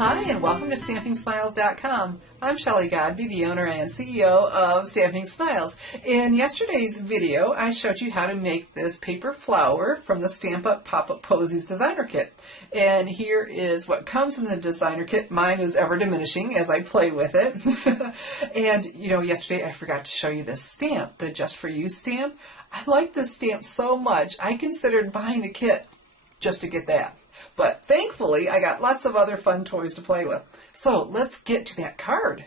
Hi, and welcome to StampingSmiles.com. I'm Shelley Godby, the owner and CEO of Stamping Smiles. In yesterday's video, I showed you how to make this paper flower from the Stamp Up Pop-Up Posies designer kit. And here is what comes in the designer kit. Mine is ever diminishing as I play with it. And, you know, yesterday I forgot to show you this stamp, the Just For You stamp. I like this stamp so much, I considered buying the kit just to get that. But thankfully, I got lots of other fun toys to play with. So let's get to that card.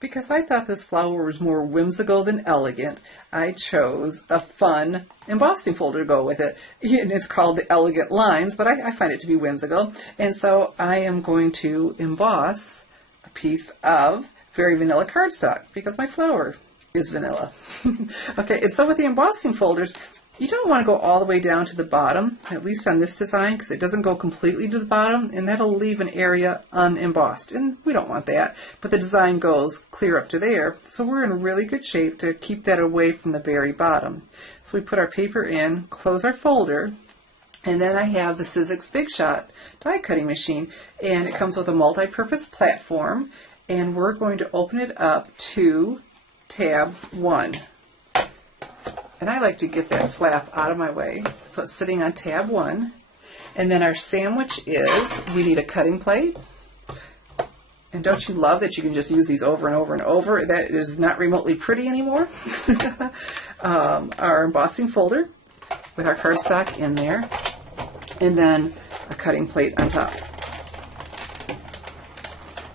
Because I thought this flower was more whimsical than elegant, I chose a fun embossing folder to go with it. And it's called the Elegant Lines, but I find it to be whimsical. And so I am going to emboss a piece of very vanilla cardstock because my flower is vanilla. Okay, and so with the embossing folders, you don't want to go all the way down to the bottom, at least on this design, because it doesn't go completely to the bottom, and that'll leave an area unembossed, and we don't want that. But the design goes clear up to there, so we're in really good shape to keep that away from the very bottom. So we put our paper in, close our folder, and then I have the Sizzix Big Shot die cutting machine, and it comes with a multi-purpose platform, and we're going to open it up to tab 1. And I like to get that flap out of my way. So it's sitting on tab 1. And then our sandwich is, we need a cutting plate. And don't you love that you can just use these over and over and over? That is not remotely pretty anymore. Our embossing folder with our cardstock in there. And then a cutting plate on top.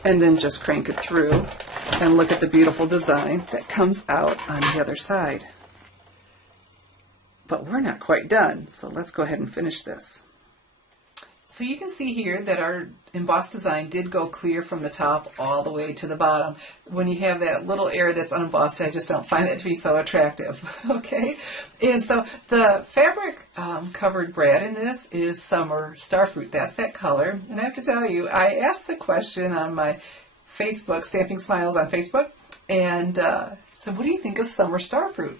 And then just crank it through and look at the beautiful design that comes out on the other side. But we're not quite done, so let's go ahead and finish this. So you can see here that our embossed design did go clear from the top all the way to the bottom. When you have that little area that's unembossed, I just don't find that to be so attractive. Okay, and so the fabric covered brad in this is Summer Starfruit. That's that color. And I have to tell you, I asked the question on my Facebook, Stamping Smiles on Facebook, and said, what do you think of Summer Starfruit?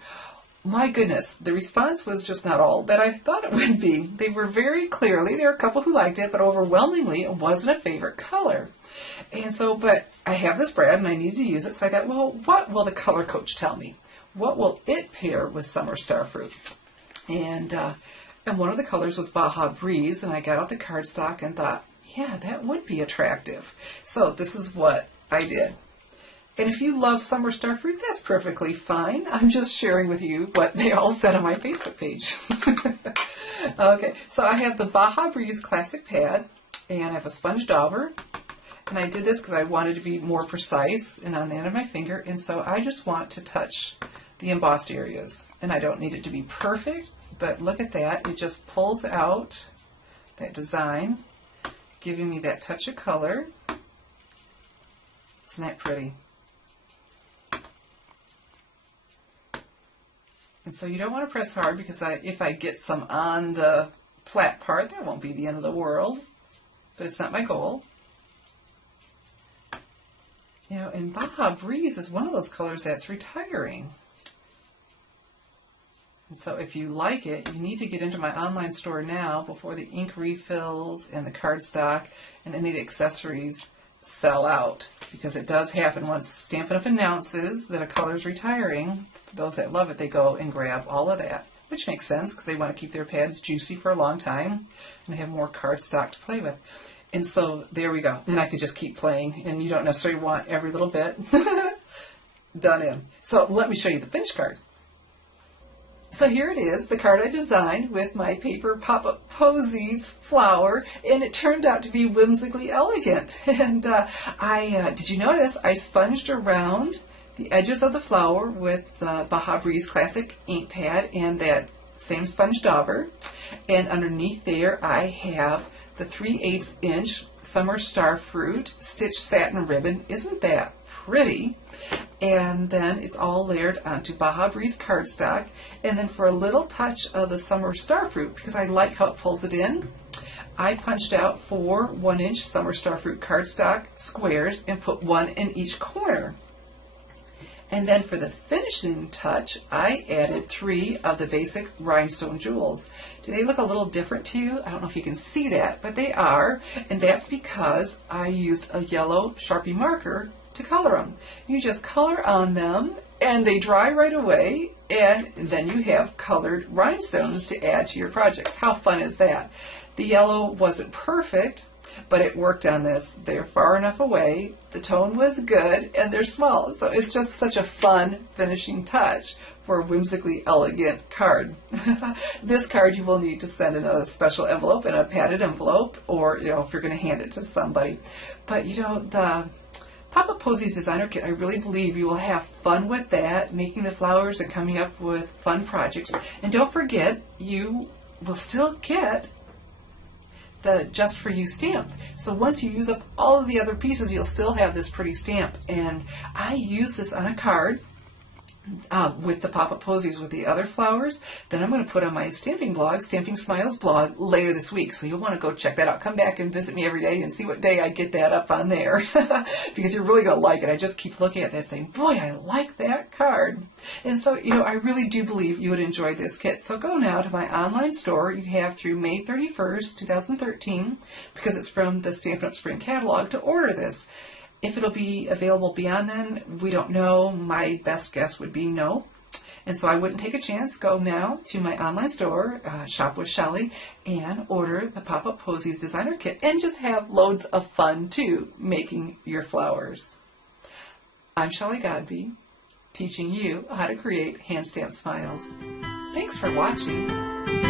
My goodness, the response was just not all that I thought it would be. They were very clearly, there were a couple who liked it, but overwhelmingly it wasn't a favorite color. And so, but I have this brad and I needed to use it, so I thought, well, what will the color coach tell me? What will it pair with Summer Starfruit? And one of the colors was Baja Breeze, and I got out the cardstock and thought, yeah, that would be attractive. So this is what I did. And if you love Summer Starfruit, that's perfectly fine. I'm just sharing with you what they all said on my Facebook page. Okay, so I have the Baja Breeze Classic Pad, and I have a sponge dauber. And I did this because I wanted to be more precise and on the end of my finger, and so I just want to touch the embossed areas. And I don't need it to be perfect, but look at that. It just pulls out that design, giving me that touch of color. Isn't that pretty? And so you don't want to press hard because if I get some on the flat part, that won't be the end of the world, but it's not my goal. You know, and Baja Breeze is one of those colors that's retiring. And so if you like it, you need to get into my online store now before the ink refills and the cardstock and any of the accessories sell out, because it does happen once Stampin' Up! Announces that a color is retiring. Those that love it, they go and grab all of that, which makes sense because they want to keep their pads juicy for a long time and have more cardstock to play with. And so there we go. And I could just keep playing, and you don't necessarily want every little bit done in. So let me show you the finished card. So here it is, the card I designed with my paper pop-up posies flower, and it turned out to be whimsically elegant. And did you notice I sponged around the edges of the flower with the Baja Breeze Classic ink pad and that same sponge dauber, and underneath there I have the 3/8 inch Summer Starfruit stitched satin ribbon. Isn't that pretty? And then it's all layered onto Baja Breeze cardstock. And then for a little touch of the Summer Starfruit, because I like how it pulls it in, I punched out 4 1-inch Summer Starfruit cardstock squares and put one in each corner. And then for the finishing touch, I added 3 of the basic rhinestone jewels. Do they look a little different to you? I don't know if you can see that, but they are. And that's because I used a yellow Sharpie marker to color them. You just color on them and they dry right away, and then you have colored rhinestones to add to your projects. How fun is that? The yellow wasn't perfect, but it worked on this. They're far enough away, the tone was good, and they're small. So it's just such a fun finishing touch for a whimsically elegant card. This card you will need to send in a special envelope, in a padded envelope, or if you're going to hand it to somebody. But the Pop-Up Posies Designer Kit, I really believe you will have fun with that, making the flowers and coming up with fun projects. And don't forget, you will still get the Just For You stamp. So once you use up all of the other pieces, you'll still have this pretty stamp. And I use this on a card with the Pop-Up Posies with the other flowers. Then I'm going to put on my stamping blog, Stamping Smiles blog, later this week. So you'll want to go check that out. Come back and visit me every day and see what day I get that up on there. Because you're really going to like it. I just keep looking at that saying, boy, I like that card. And so, I really do believe you would enjoy this kit. So go now to my online store. You have through May 31st, 2013, because it's from the Stampin' Up! Spring catalog, to order this. If it'll be available beyond then, we don't know. My best guess would be no. And so I wouldn't take a chance. Go now to my online store, Shop with Shelly, and order the Pop-Up Posies Designer Kit, and just have loads of fun, too, making your flowers. I'm Shelly Godby, teaching you how to create hand-stamped smiles. Thanks for watching.